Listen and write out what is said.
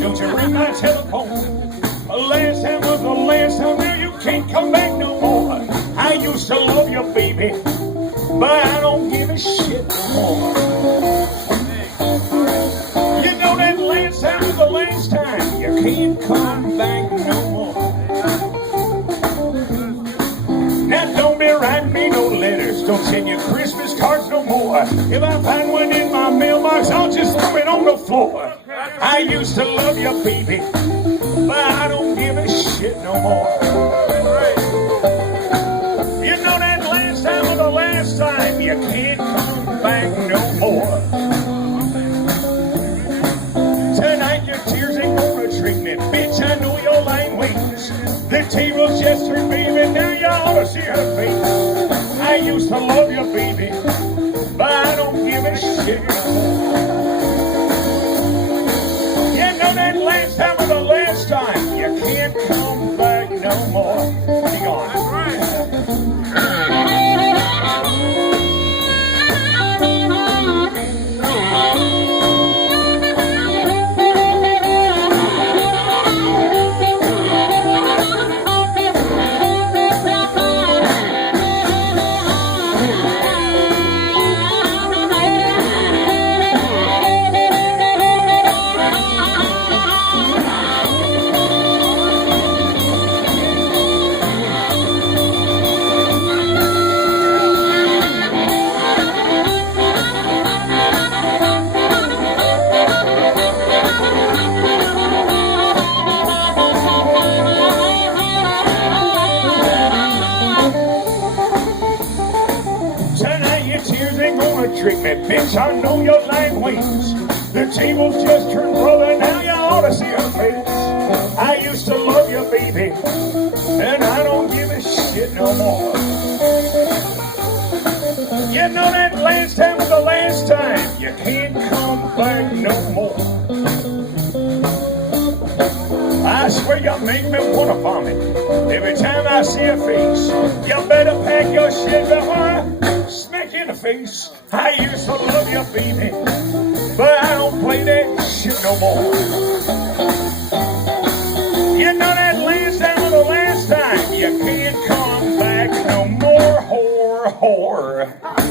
Don't you ring my telephone. Last time was the last time, now you can't come back no more. I used to love you, baby, but I don't give a shit no more. You know that last time was the last time, you can't come back no more. Now don't be writing me no letters, don't send you Christmas cards no more. If I find one in my mailbox, I'll just throw it on the floor. I used to love you, baby, but I don't give a shit no more. You know that last time was the last time, you can't come back no more. Tonight your tears ain't gonna trick me, bitch, I know your language. The table's just turned, baby, now you ought to see her face. I used to love you, baby, but I don't give a shit no more. That last time was the last time, you can't come back no more. Be gone. That's right. Tears ain't gonna trick me, bitch, I know your language. The table's just turned, brother, now you ought to see her face. I used to love you, baby, and I don't give a shit no more. You know that last time was the last time, you can't come back no more. I swear you make me wanna vomit every time I see a face. You better pack your shit before I smack you in the face. I used to love you, baby, but I don't play that shit no more. You know that last time was the last time, you can't come back no more, whore, whore.